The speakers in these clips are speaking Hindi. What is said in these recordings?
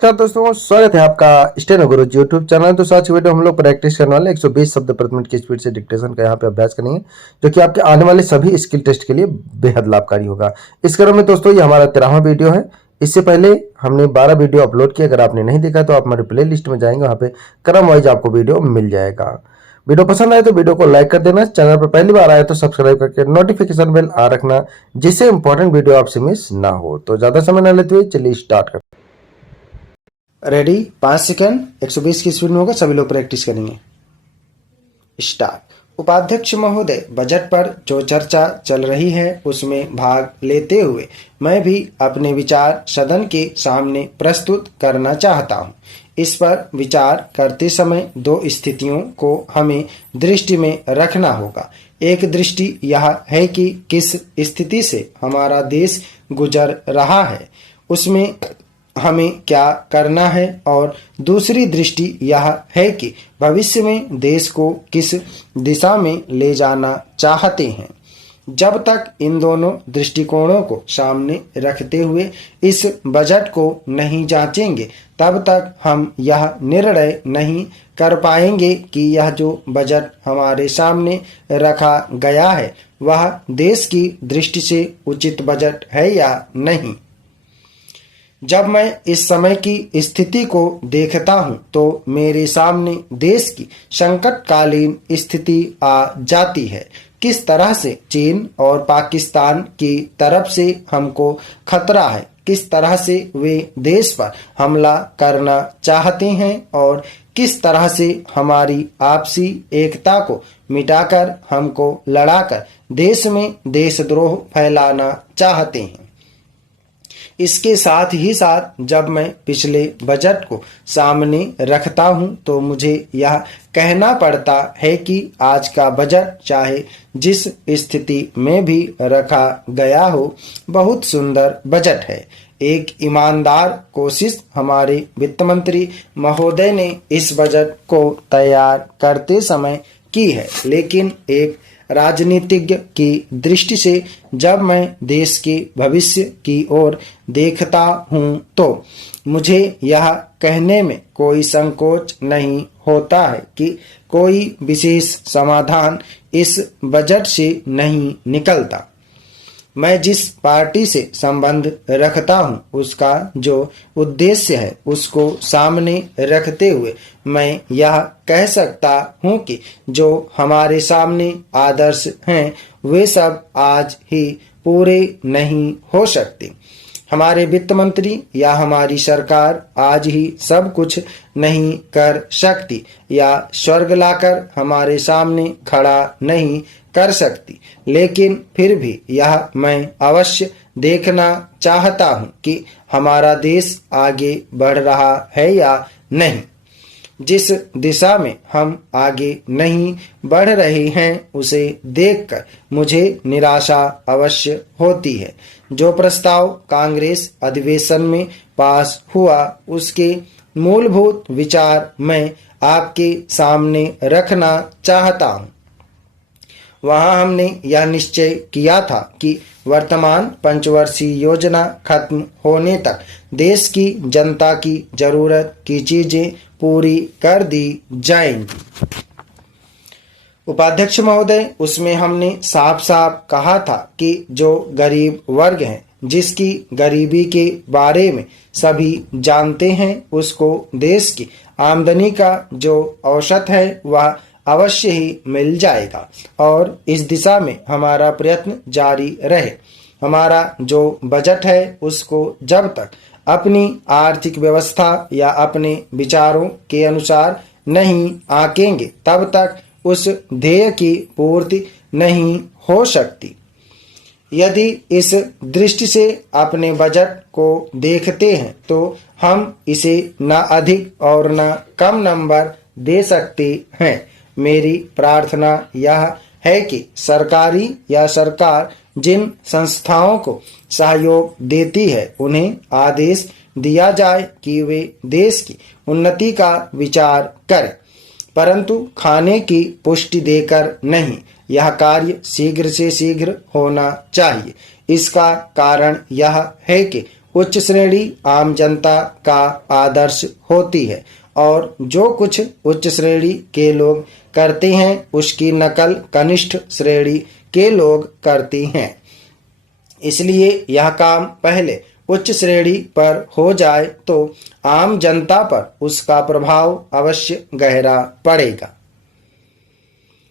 अच्छा दोस्तों, स्वागत है आपका स्टेनो गुरुजी यूट्यूब चैनल। तो आज की वीडियो हम लोग प्रैक्टिस करने वाले 120 शब्द प्रति मिनट की स्पीड से डिक्टेशन का यहाँ पे अभ्यास करेंगे, जो कि आपके आने वाले सभी स्किल टेस्ट के लिए बेहद लाभकारी होगा। इस क्रम में दोस्तों ये हमारा 13वां वीडियो है। इससे पहले हमने 12 वीडियो अपलोड किया। अगर आपने नहीं देखा तो आप हमारे प्ले लिस्ट में जाएंगे, वहाँ पे क्रम वाइज आपको वीडियो मिल जाएगा। वीडियो पसंद आए तो वीडियो को लाइक कर देना। चैनल पर पहली बार आए तो सब्सक्राइब करके नोटिफिकेशन बेल आ रखना, जिससे इंपॉर्टेंट वीडियो आपसे मिस ना हो। तो ज्यादा समय न लेते हुए चलिए स्टार्ट करते। रेडी, 5 सेकेंड, 120 की स्पीड में होगा, सभी लोग प्रैक्टिस करेंगे। स्टार्ट। उपाध्यक्ष महोदय, बजट पर जो चर्चा चल रही है उसमें भाग लेते हुए मैं भी अपने विचार सदन के सामने प्रस्तुत करना चाहता हूं। इस पर विचार करते समय दो स्थितियों को हमें दृष्टि में रखना होगा। एक दृष्टि यह है कि किस स्थिति से हमारा देश गुजर रहा है, उसमें हमें क्या करना है, और दूसरी दृष्टि यह है कि भविष्य में देश को किस दिशा में ले जाना चाहते हैं। जब तक इन दोनों दृष्टिकोणों को सामने रखते हुए इस बजट को नहीं जांचेंगे, तब तक हम यह निर्णय नहीं कर पाएंगे कि यह जो बजट हमारे सामने रखा गया है वह देश की दृष्टि से उचित बजट है या नहीं। जब मैं इस समय की स्थिति को देखता हूं तो मेरे सामने देश की संकटकालीन स्थिति आ जाती है। किस तरह से चीन और पाकिस्तान की तरफ से हमको खतरा है, किस तरह से वे देश पर हमला करना चाहते हैं और किस तरह से हमारी आपसी एकता को मिटाकर हमको लड़ाकर देश में देशद्रोह फैलाना चाहते हैं। इसके साथ ही साथ जब मैं पिछले बजट को सामने रखता हूं तो मुझे यह कहना पड़ता है कि आज का बजट चाहे जिस स्थिति में भी रखा गया हो, बहुत सुंदर बजट है। एक ईमानदार कोशिश हमारे वित्त मंत्री महोदय ने इस बजट को तैयार करते समय की है, लेकिन एक राजनीतिज्ञ की दृष्टि से जब मैं देश के भविष्य की ओर देखता हूं तो मुझे यह कहने में कोई संकोच नहीं होता है कि कोई विशेष समाधान इस बजट से नहीं निकलता। मैं जिस पार्टी से संबंध रखता हूं उसका जो उद्देश्य है उसको सामने रखते हुए मैं यह कह सकता हूं कि जो हमारे सामने आदर्श हैं वे सब आज ही पूरे नहीं हो सकते। हमारे वित्त मंत्री या हमारी सरकार आज ही सब कुछ नहीं कर सकती या स्वर्ग लाकर हमारे सामने खड़ा नहीं कर सकती, लेकिन फिर भी यह मैं अवश्य देखना चाहता हूं कि हमारा देश आगे बढ़ रहा है या नहीं। जिस दिशा में हम आगे नहीं बढ़ रहे हैं उसे देखकर मुझे निराशा अवश्य होती है। जो प्रस्ताव कांग्रेस अधिवेशन में पास हुआ उसके मूलभूत विचार मैं आपके सामने रखना चाहता हूं। वहां हमने यह निश्चय किया था कि वर्तमान पंचवर्षीय योजना खत्म होने तक देश की जनता की जरूरत की चीजें पूरी कर दी जाएंगी। उपाध्यक्ष महोदय, उसमें हमने साफ साफ कहा था कि जो गरीब वर्ग है, जिसकी गरीबी के बारे में सभी जानते हैं, उसको देश की आमदनी का जो औसत है वह अवश्य ही मिल जाएगा और इस दिशा में हमारा प्रयत्न जारी रहे। हमारा जो बजट है उसको जब तक अपनी आर्थिक व्यवस्था या अपने विचारों के अनुसार नहीं आंकेंगे तब तक उस ध्येय की पूर्ति नहीं हो सकती। यदि इस दृष्टि से अपने बजट को देखते हैं तो हम इसे न अधिक और न कम नंबर दे सकते हैं। मेरी प्रार्थना यह है कि सरकारी या सरकार जिन संस्थाओं को सहयोग देती है उन्हें आदेश दिया जाए कि वे देश की उन्नति का विचार करें, परंतु खाने की पुष्टि देकर नहीं। यह कार्य शीघ्र से शीघ्र होना चाहिए। इसका कारण यह है कि उच्च श्रेणी आम जनता का आदर्श होती है और जो कुछ उच्च श्रेणी के लोग करते हैं उसकी नकल कनिष्ठ श्रेणी के लोग करते हैं। इसलिए यह काम पहले उच्च श्रेणी पर हो जाए तो आम जनता पर उसका प्रभाव अवश्य गहरा पड़ेगा।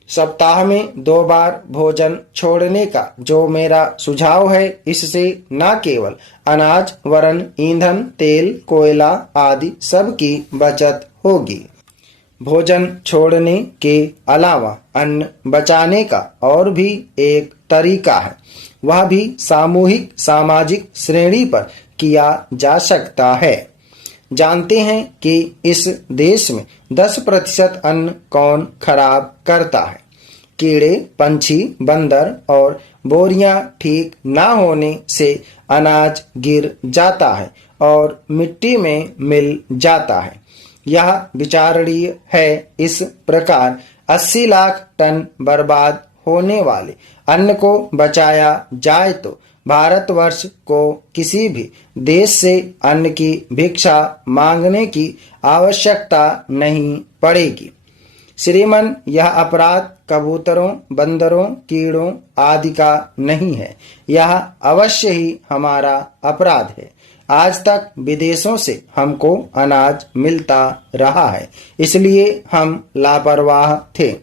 सप्ताह में 2 बार भोजन छोड़ने का जो मेरा सुझाव है, इससे न केवल अनाज वरन ईंधन तेल कोयला आदि सब की बचत होगी। भोजन छोड़ने के अलावा अन्न बचाने का और भी एक तरीका है, वह भी सामूहिक सामाजिक श्रेणी पर किया जा सकता है। जानते हैं कि इस देश में 10% अन्न कौन खराब करता है? कीड़े पंछी बंदर और बोरियां ठीक ना होने से अनाज गिर जाता है और मिट्टी में मिल जाता है। यह विचारणीय है। इस प्रकार 80 लाख टन बर्बाद होने वाले अन्न को बचाया जाए तो भारतवर्ष को किसी भी देश से अन्न की भिक्षा मांगने की आवश्यकता नहीं पड़ेगी। श्रीमन, यह अपराध कबूतरों बंदरों कीड़ों आदि का नहीं है, यह अवश्य ही हमारा अपराध है। आज तक विदेशों से हमको अनाज मिलता रहा है, इसलिए हम लापरवाह थे,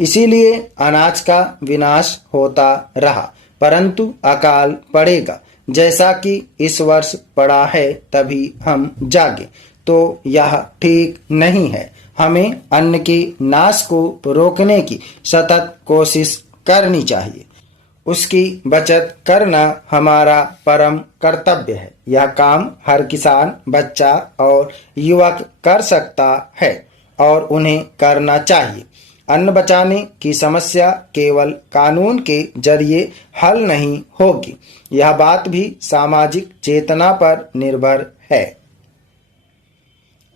इसीलिए अनाज का विनाश होता रहा। परंतु अकाल पड़ेगा जैसा कि इस वर्ष पड़ा है, तभी हम जागे तो यह ठीक नहीं है। हमें अन्न के नाश को रोकने की सतत कोशिश करनी चाहिए। उसकी बचत करना हमारा परम कर्तव्य है। यह काम हर किसान बच्चा और युवक कर सकता है और उन्हें करना चाहिए। अन्न बचाने की समस्या केवल कानून के जरिए हल नहीं होगी, यह बात भी सामाजिक चेतना पर निर्भर है।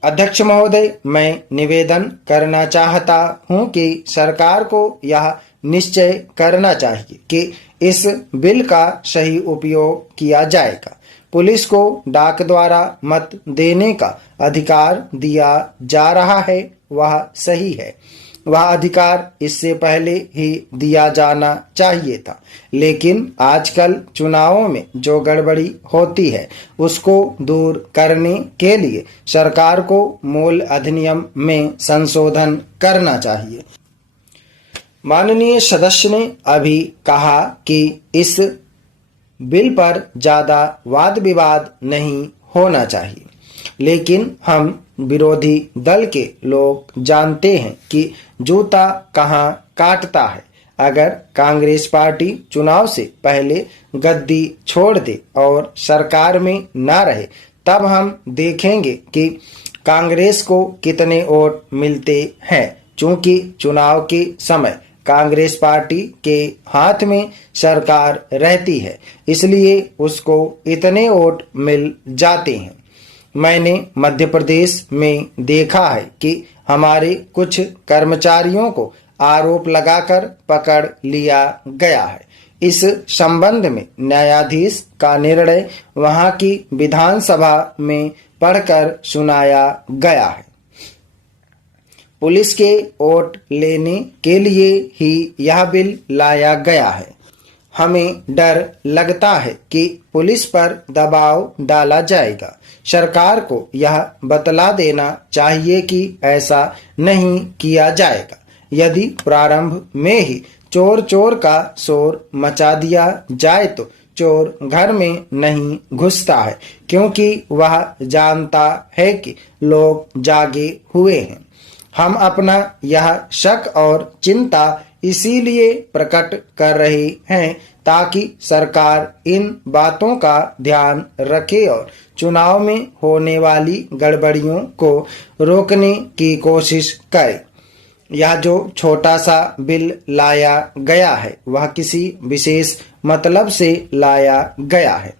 अध्यक्ष महोदय, मैं निवेदन करना चाहता हूं कि सरकार को यह निश्चय करना चाहिए कि इस बिल का सही उपयोग किया जाएगा। पुलिस को डाक द्वारा मत देने का अधिकार दिया जा रहा है, वह सही है। वह अधिकार इससे पहले ही दिया जाना चाहिए था, लेकिन आजकल चुनावों में जो गड़बड़ी होती है उसको दूर करने के लिए सरकार को मूल अधिनियम में संशोधन करना चाहिए। माननीय सदस्य ने अभी कहा कि इस बिल पर ज्यादा वाद विवाद नहीं होना चाहिए, लेकिन हम विरोधी दल के लोग जानते हैं कि जूता कहाँ काटता है। अगर कांग्रेस पार्टी चुनाव से पहले गद्दी छोड़ दे और सरकार में ना रहे, तब हम देखेंगे कि कांग्रेस को कितने वोट मिलते हैं। चूंकि चुनाव के समय कांग्रेस पार्टी के हाथ में सरकार रहती है, इसलिए उसको इतने वोट मिल जाते हैं। मैंने मध्य प्रदेश में देखा है कि हमारे कुछ कर्मचारियों को आरोप लगाकर पकड़ लिया गया है। इस संबंध में न्यायाधीश का निर्णय वहां की विधानसभा में पढ़कर सुनाया गया है। पुलिस के वोट लेने के लिए ही यह बिल लाया गया है। हमें डर लगता है कि पुलिस पर दबाव डाला जाएगा। सरकार को यह बतला देना चाहिए कि ऐसा नहीं किया जाएगा। यदि प्रारंभ में ही चोर चोर का शोर मचा दिया जाए तो चोर घर में नहीं घुसता है, क्योंकि वह जानता है कि लोग जागे हुए हैं। हम अपना यह शक और चिंता इसीलिए प्रकट कर रहे हैं ताकि सरकार इन बातों का ध्यान रखे और चुनाव में होने वाली गड़बड़ियों को रोकने की कोशिश करे। यह जो छोटा सा बिल लाया गया है वह किसी विशेष मतलब से लाया गया है।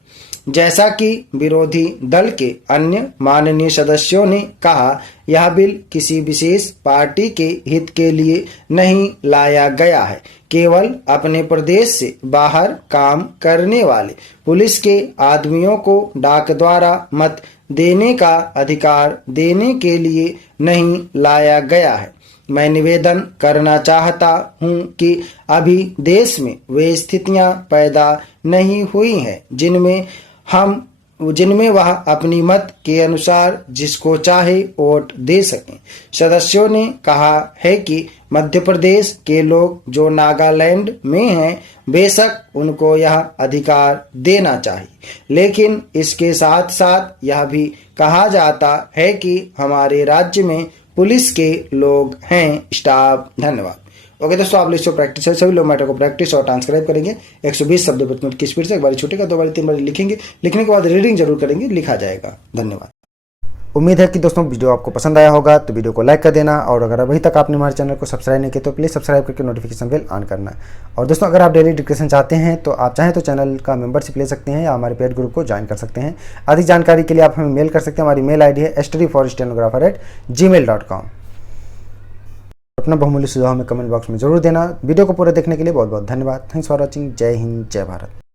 जैसा कि विरोधी दल के अन्य माननीय सदस्यों ने कहा, यह बिल किसी विशेष पार्टी के हित के लिए नहीं लाया गया है। केवल अपने प्रदेश से बाहर काम करने वाले पुलिस के आदमियों को डाक द्वारा मत देने का अधिकार देने के लिए नहीं लाया गया है। मैं निवेदन करना चाहता हूं कि अभी देश में वे स्थितियां पैदा नहीं हुई हैं जिनमें वह अपनी मत के अनुसार जिसको चाहे वोट दे सकें। सदस्यों ने कहा है कि मध्य प्रदेश के लोग जो नागालैंड में हैं, बेशक उनको यह अधिकार देना चाहिए, लेकिन इसके साथ साथ यह भी कहा जाता है कि हमारे राज्य में पुलिस के लोग हैं। स्टाफ। धन्यवाद। ओके दोस्तों, आप इसको प्रैक्टिस है, सभी लोग मैटर को प्रैक्टिस और ट्रांसक्राइब करेंगे। 120 शब्द प्रति मिनट की स्पीड से एक बार छूटेगा, 2 बार 3 बार लिखेंगे। लिखने के बाद रीडिंग जरूर करेंगे, लिखा जाएगा। धन्यवाद। उम्मीद है कि दोस्तों वीडियो आपको पसंद आया होगा, तो वीडियो को लाइक कर देना, और अगर अभी तक आपने हमारे चैनल को सब्सक्राइब नहीं किया तो प्लीज़ सब्सक्राइब करके नोटिफिकेशन बेल ऑन करना। और दोस्तों, अगर आप डेली डिस्कशन चाहते हैं तो आप चाहें तो चैनल का मेंबरशिप ले सकते हैं या हमारे पेड ग्रुप को ज्वाइन कर सकते हैं। अधिक जानकारी के लिए आप हमें मेल कर सकते हैं। हमारी मेल ID है studyforstenographer@gmail.com। अपना बहुमूल्य सुझाव हमें कमेंट बॉक्स में जरूर देना। वीडियो को पूरा देखने के लिए बहुत बहुत धन्यवाद। Thanks for watching. जय हिंद, जय भारत।